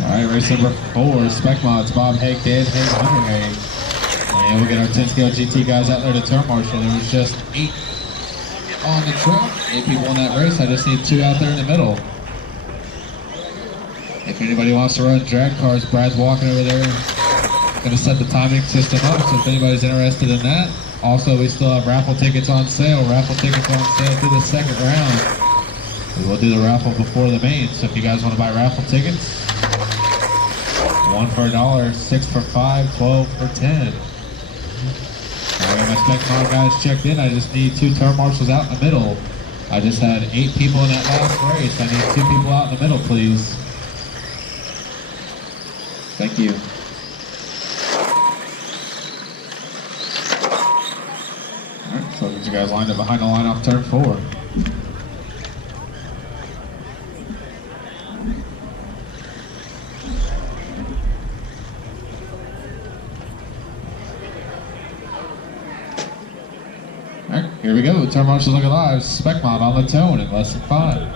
Alright, race number 4, Spec Mods, Bob Haig, Dan Haig, Hunter Haig. And we'll get our 10-scale GT guys out there to turn marshal. There was just 8 on the track, 8 people in that race. I just need 2 out there in the middle. If anybody wants to run drag cars, Brad's walking over there. Going to set the timing system up, so if anybody's interested in that. Also, we still have raffle tickets on sale. Raffle tickets on sale through the second round. We will do the raffle before the main, so if you guys want to buy raffle tickets, 1 for $1, 6 for $5, 12 for $10. I got my Spec Mod guys checked in. I just need 2 turn marshals out in the middle. I just had 8 people in that last race. I need 2 people out in the middle, please. Thank you. Alright, so get you guys lined up behind the line off turn 4. Alright, here we go. Turn marshals looking live. Spec Mod on the tone in less than 5.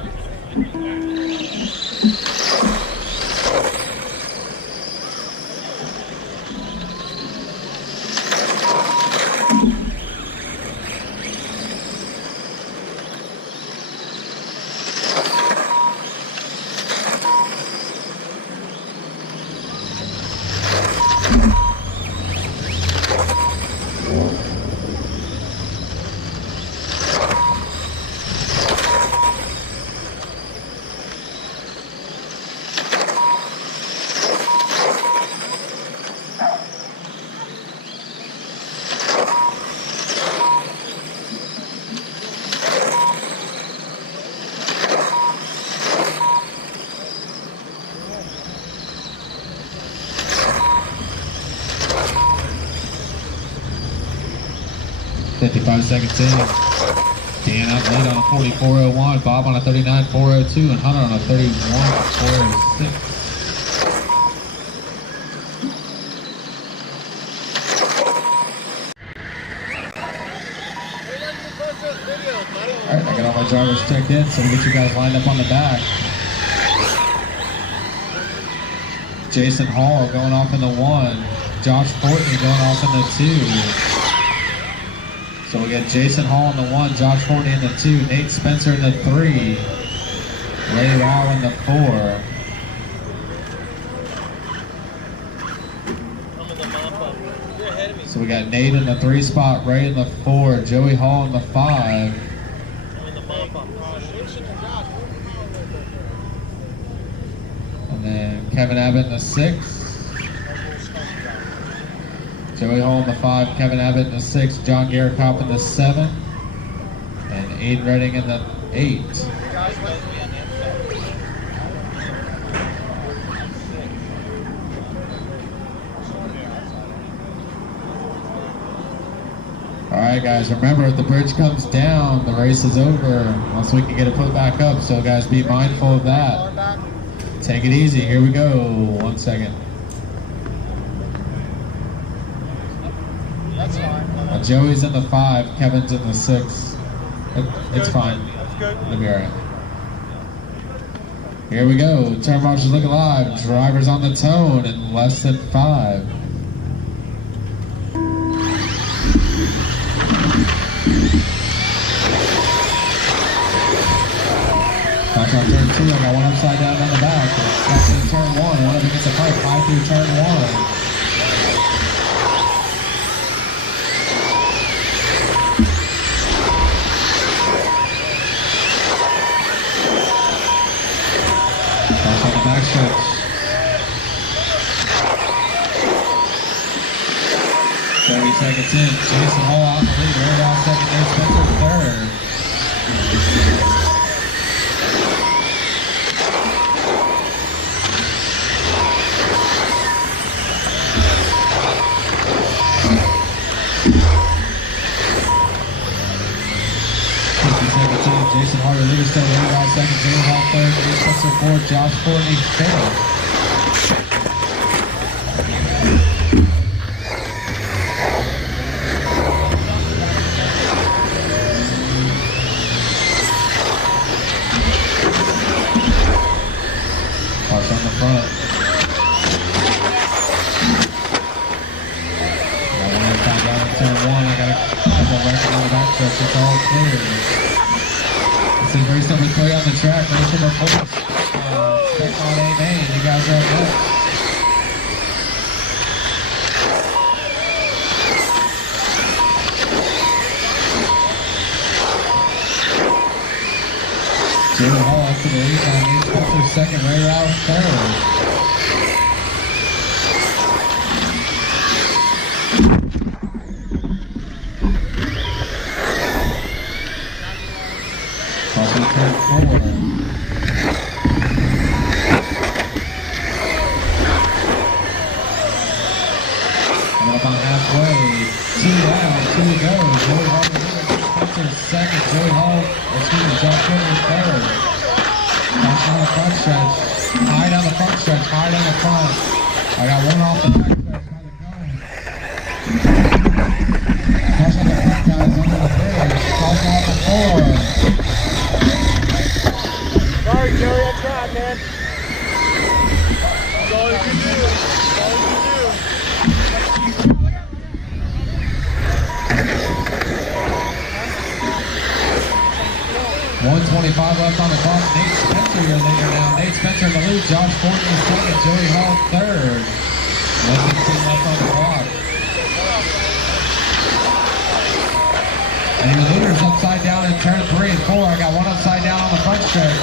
$55 seconds in. Dan out late on a 44.01, Bob on a 39.402, and Hunter on a 31.406. Alright, I got all my drivers checked in, so we'll get you guys lined up on the back. Jason Hall going off in the 1. Josh Fortney going off in the 2. So we got Jason Hall in the 1, Josh Fortney in the 2, Nate Spencer in the 3, Ray Rao in the 4. So we got Nate in the 3 spot, Ray in the 4, Joey Hall in the 5. And then Kevin Abbott in the 6. Joey Hall in the 5, Kevin Abbott in the 6, John Garrett-Kopp in the 7, and Aiden Redding in the 8. Alright guys, remember if the bridge comes down, the race is over once we can get it put back up, so guys be mindful of that. Take it easy, here we go, 1 second. Joey's in the 5, Kevin's in the 6. It's fine. It'll be alright. Here we go. Turn marshals looking live. Drivers on the tone in less than 5. Back on turn 2. I got one upside down on the back. Back in turn 1. One of them gets a pipe high through turn 1. Back stretch. 30 seconds in. Jason Hall out in the lead. Ray Rao second. Nate Spencer third. Jason Harder, Livingstone, Ray Rao second, Joey Hall third, Nate Spencer fourth, Josh Fortney fifth. for you on the track. Race number 4. Check on A-Main. You guys are up next. Jalen Hall up to the lead on Nate Spencer second, Ray Rouse third. Crossing turn 4. And up on halfway, 2 down, 2 to go. Joey Hall Spencer second, Joey Hall, Josh Quaker third. Cross on the front stretch, high down the front stretch, high down the front. I got one off the back stretch by the cone. Cross on the front guys under the bridge, cross off the 4. Sorry, Joey, I tried, man. That's all you can do. That's all you can do. 1:25 left on the clock. Nate Spencer, your leader now. Nate Spencer in the lead. Josh Fortney second. Joey Hall third. 1:16 left on the clock. And your leader's upside down in turn 3 and 4. I got one upside down on the front stretch.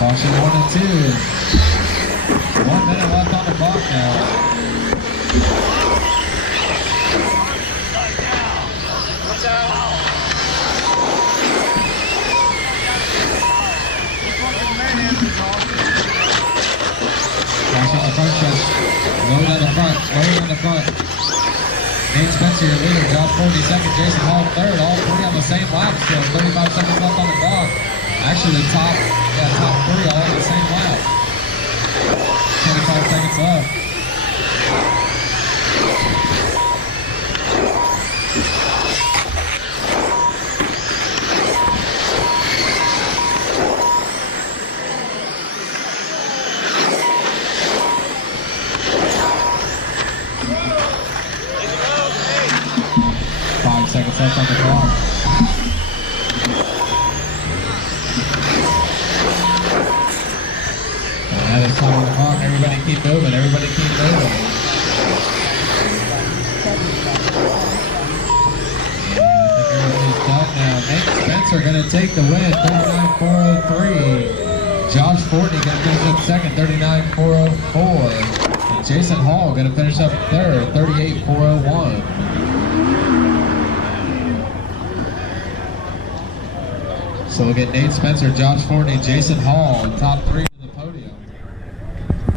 Caution 1 and 2. 1 minute left on the clock now. On the front stretch, load on the front, load on the front. Nate Spencer, your leader, Josh Fortney second, Jason Hall third, all 3 on the same lap still, 35 seconds left on the clock. Actually the top 3 all on the same lap. 25 seconds left. Seconds left on the clock. Now there's time on the clock. Everybody keep moving. Everybody keep moving. And I think everybody's done now. Nate Spencer going to take the win. 39.403. Josh Fortney going to finish up second. 39.404. And Jason Hall going to finish up third. 38.401. So we'll get Nate Spencer, Josh Fortney, Jason Hall in top 3.